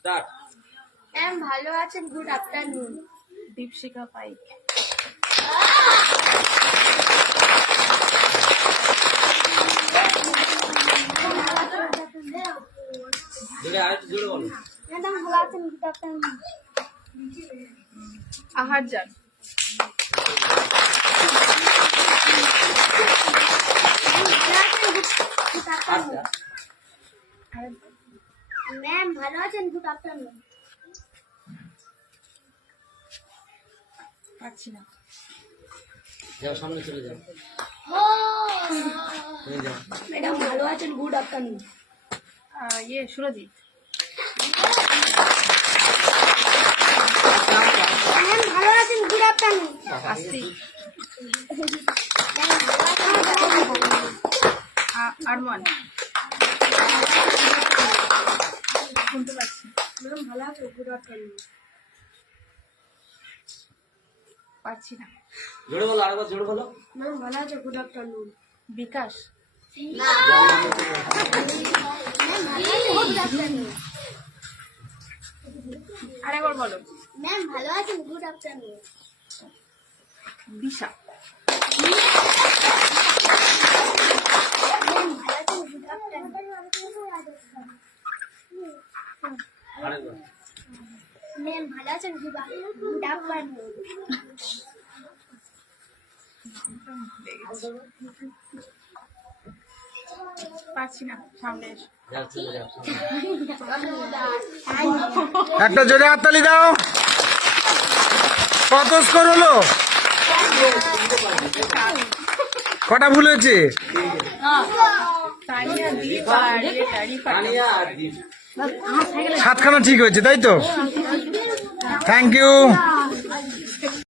Start. Ma'am ভালো আছেন? Good afternoon. দীপশিখা পাইক। আহার যান। আচ্ছা। ম্যাম ভালো আছেন? গুড আফটারনুন পাচ্ছি না। যাও সামনে চলে যাও। ম্যাডাম ভালো আছেন? গুড আফটারনুন ইয়ে সুরজিৎ। ম্যাম ভালো আছেন? গুড আফটারনুন আস্তিক ম্যাম ভালো আছেন? good afternoon? আ- আরমান। শুনতে পাচ্ছি। ম্যাম ভালো আছেন গুড আফটারনুন পাচ্ছি না। জোরে বলো আরেকবার জোরে বলো। ম্যাম ভালো আছেন গুড আফটারনুন বিকাশ। আরেকবার বলো। ম্যাম ভালো আছেন গুড আফটারনুন দিশা ম্যাম ভালো আছেন গুড আফটারনুন ম্যাম ভালো আছেন? পাচ্ছি না সামনে একটা জোরে হাততালি দাও। কত স্কোর হলো। কটা ভুল হয়েছে? সাতখানা ঠিক হয়েছে তাই তো? Thank you